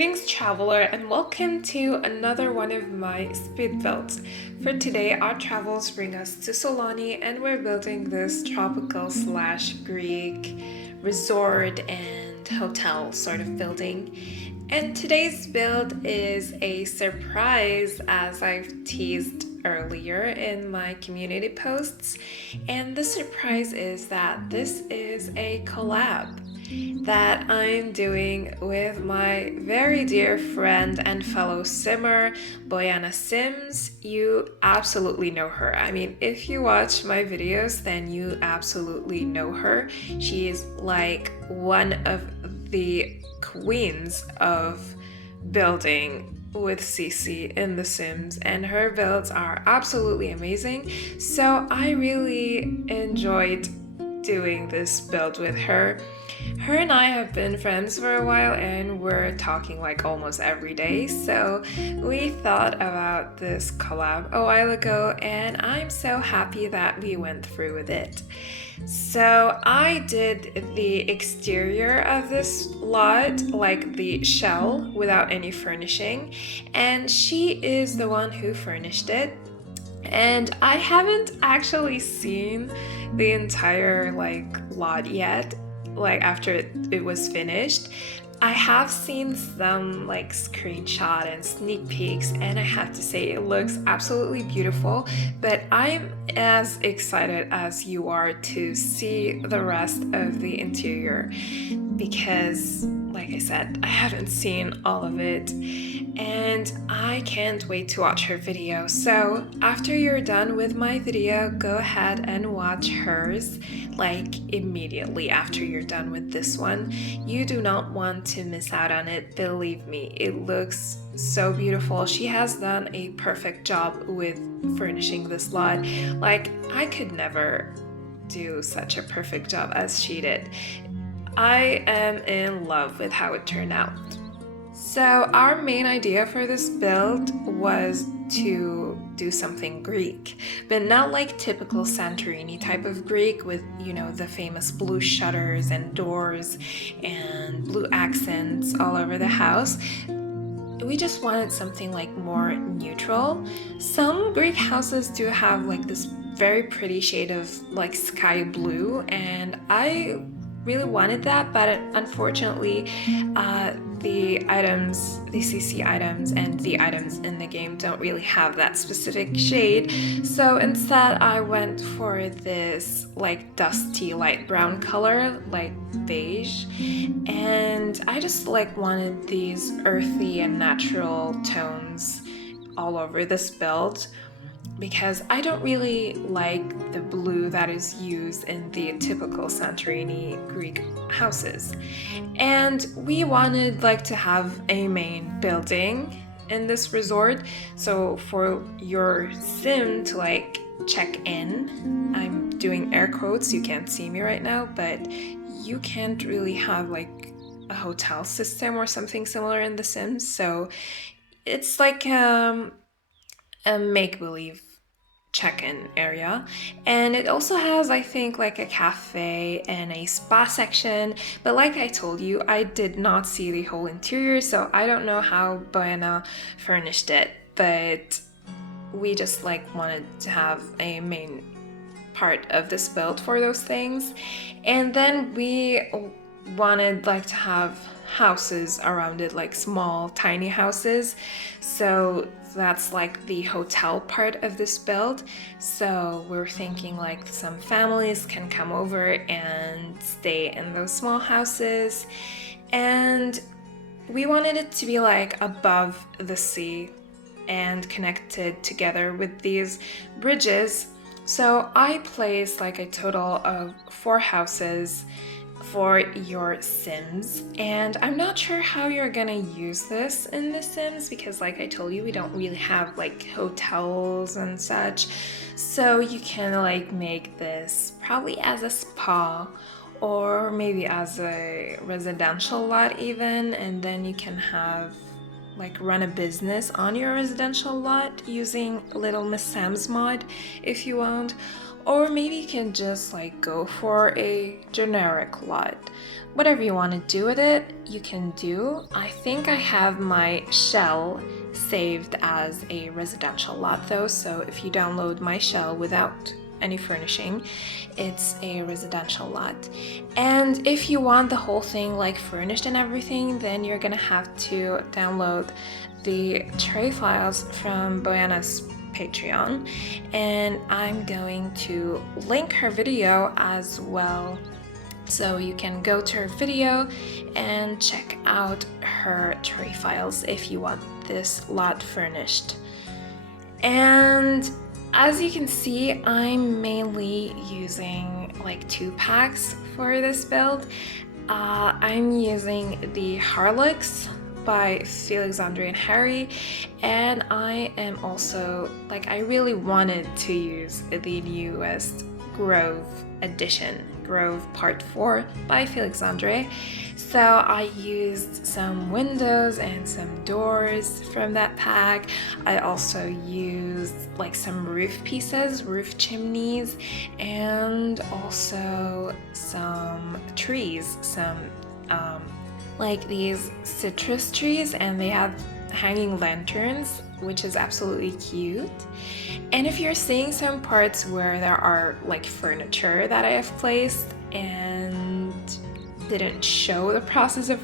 Greetings, traveler, and welcome to another one of my speed builds. For today, our travels bring us to Solani, and we're building this tropical slash Greek resort and hotel sort of building. And today's build is a surprise, as I've teased earlier in my community posts. And the surprise is that this is a collab that I'm doing with my very dear friend and fellow simmer, Boyana Sims. You absolutely know her. I mean, if you watch my videos, then you absolutely know her. She is like one of the queens of building with CC in The Sims, and her builds are absolutely amazing. So I really enjoyed doing this build with her. Her and I have been friends for a while, and we're talking like almost every day, so we thought about this collab a while ago, and I'm so happy that we went through with it. So I did the exterior of this lot, like the shell, without any furnishing, and she is the one who furnished it. And I haven't actually seen the entire lot yet, like after it was finished. I have seen some like screenshot and sneak peeks, and I have to say it looks absolutely beautiful, but I'm as excited as you are to see the rest of the interior because, like I said, I haven't seen all of it, and I can't wait to watch her video. So after you're done with my video, go ahead and watch hers like immediately after you're done with this one. You do not want to miss out on it, believe me. It looks so beautiful. She has done a perfect job with furnishing this lot. Like, I could never do such a perfect job as she did. I am in love with how it turned out. So our main idea for this build was to do something Greek, but not like typical Santorini type of Greek with, the famous blue shutters and doors and blue accents all over the house. We just wanted something like more neutral. Some Greek houses do have like this very pretty shade of like sky blue, and I really wanted that, but unfortunately the CC items and the items in the game don't really have that specific shade. So instead I went for this like dusty light brown color, like beige, and I just like wanted these earthy and natural tones all over this build, because I don't really like the blue that is used in the typical Santorini Greek houses. And we wanted to have a main building in this resort. So for your sim to check in, I'm doing air quotes, you can't see me right now, but you can't really have a hotel system or something similar in The Sims. So it's like a make-believe check-in area, and it also has, I think, like a cafe and a spa section, but like I told you, I did not see the whole interior, so I don't know how Boyana furnished it, but we just wanted to have a main part of this build for those things. And then we wanted to have houses around it, like small tiny houses, so that's like the hotel part of this build. So we're thinking some families can come over and stay in those small houses, and we wanted it to be above the sea and connected together with these bridges. So I placed a total of 4 houses for your Sims, and I'm not sure how you're gonna use this in The Sims because like I told you, we don't really have hotels and such, so you can make this probably as a spa or maybe as a residential lot even, and then you can have run a business on your residential lot using Little Miss Sam's mod if you want. or maybe you can just like go for a generic lot. Whatever you want to do with it, you can do. I think I have my shell saved as a residential lot though, so if you download my shell without any furnishing, it's a residential lot. And if you want the whole thing like furnished and everything, then you're gonna have to download the tray files from Boyanna's Patreon, and I'm going to link her video as well, so you can go to her video and check out her tray files if you want this lot furnished. And as you can see, I'm mainly using like 2 packs for this build. I'm using the Harlux by Felix Andre and Harry, and I am also like, I really wanted to use the newest Grove edition, Grove Part 4 by Felix Andre. So I used some windows and some doors from that pack. I also used like some roof pieces, roof chimneys, and also some trees, some like these citrus trees, and they have hanging lanterns, which is absolutely cute. And if you're seeing some parts where there are like furniture that I have placed and didn't show the process of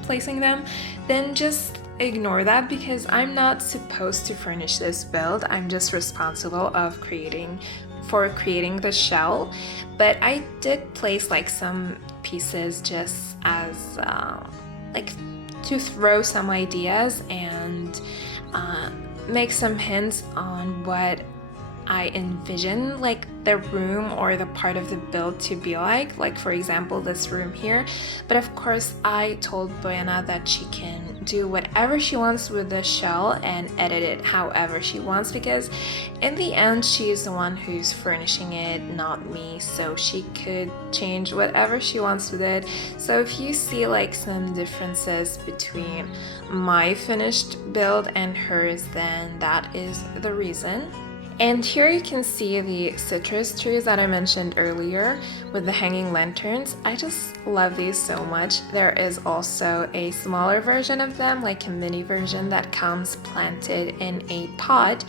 placing them, then just ignore that, because I'm not supposed to furnish this build. I'm just responsible of creating the shell. But I did place like some pieces just as like to throw some ideas and make some hints on what I envision like the room or the part of the build to be like for example this room here. But of course I told Boyanna that she can do whatever she wants with the shell and edit it however she wants, because in the end she's the one who's furnishing it, not me, so she could change whatever she wants with it. So if you see like some differences between my finished build and hers, then that is the reason. And here you can see the citrus trees that I mentioned earlier with the hanging lanterns. I just love these so much. There is also a smaller version of them, like a mini version that comes planted in a pot.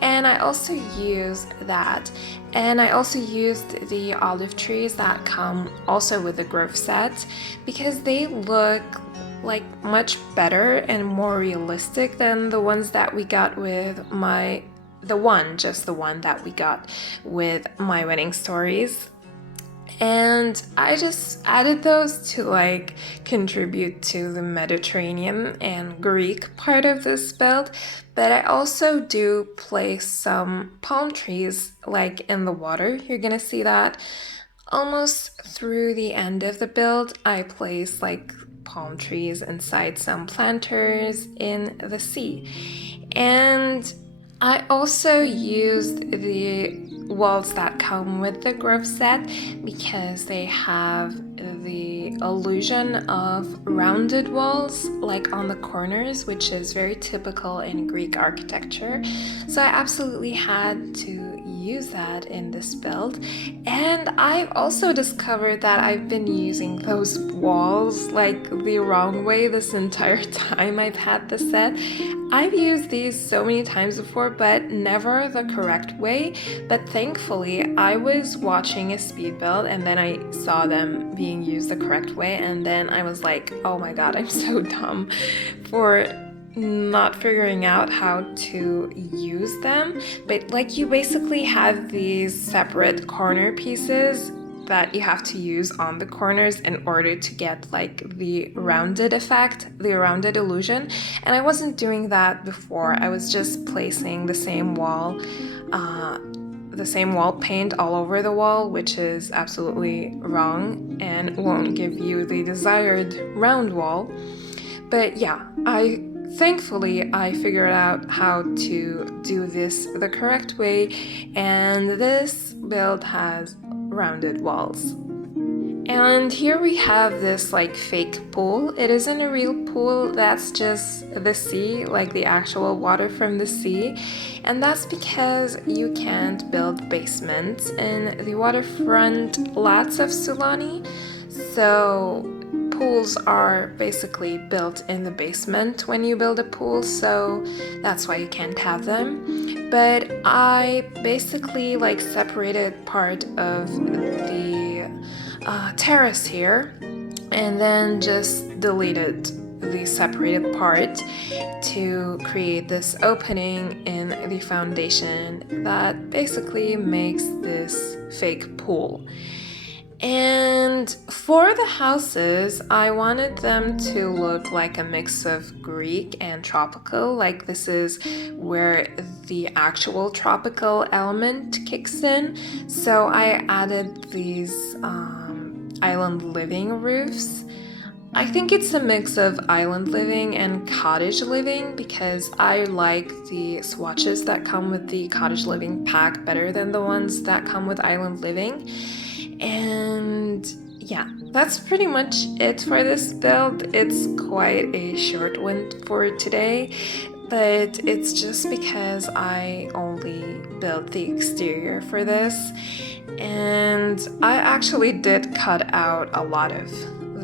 And I also used that. And I also used the olive trees that come also with the Grove set, because they look like much better and more realistic than the ones that we got with the one that we got with My Wedding Stories. And I just added those to like contribute to the Mediterranean and Greek part of this build. But I also do place some palm trees like in the water. You're gonna see that almost through the end of the build. I place like palm trees inside some planters in the sea. And I also used the walls that come with the Grove set because they have the illusion of rounded walls like on the corners, which is very typical in Greek architecture. So I absolutely had to use that in this build. And I've also discovered that I've been using those walls like the wrong way this entire time I've had the set. I've used these so many times before, but never the correct way. But thankfully, I was watching a speed build and then I saw them being used the correct way, and then I was like, oh my god, I'm so dumb for not figuring out how to use them. But like, you basically have these separate corner pieces that you have to use on the corners in order to get like the rounded effect, the rounded illusion. And I wasn't doing that before. I was just placing the same wall paint all over the wall, which is absolutely wrong and won't give you the desired round wall. But yeah, thankfully I figured out how to do this the correct way, and this build has rounded walls. And here we have this like fake pool. It isn't a real pool, that's just the sea, like the actual water from the sea. And that's because you can't build basements in the waterfront lots of Sulani. So pools are basically built in the basement when you build a pool, so that's why you can't have them. But I basically like separated part of the terrace here and then just deleted the separated part to create this opening in the foundation that basically makes this fake pool. And for the houses, I wanted them to look like a mix of Greek and tropical, like this is where the actual tropical element kicks in. So I added these island living roofs. I think it's a mix of island living and cottage living because I like the swatches that come with the cottage living pack better than the ones that come with island living. And yeah, that's pretty much it for this build. It's quite a short one for today, but it's just because I only built the exterior for this. And I actually did cut out a lot of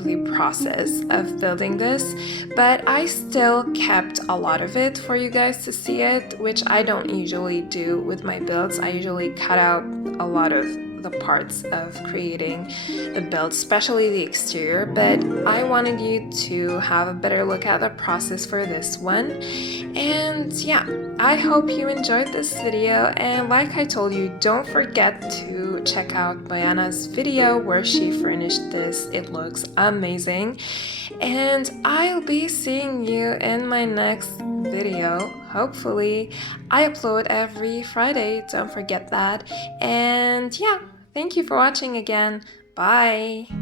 the process of building this, but I still kept a lot of it for you guys to see it, which I don't usually do with my builds. I usually cut out a lot of the parts of creating the build, especially the exterior, but I wanted you to have a better look at the process for this one. And yeah, I hope you enjoyed this video, and like I told you, don't forget to check out Bojana's video where she finished this. It looks amazing, and I'll be seeing you in my next video. Hopefully I upload every Friday, don't forget that. And yeah, thank you for watching again. Bye!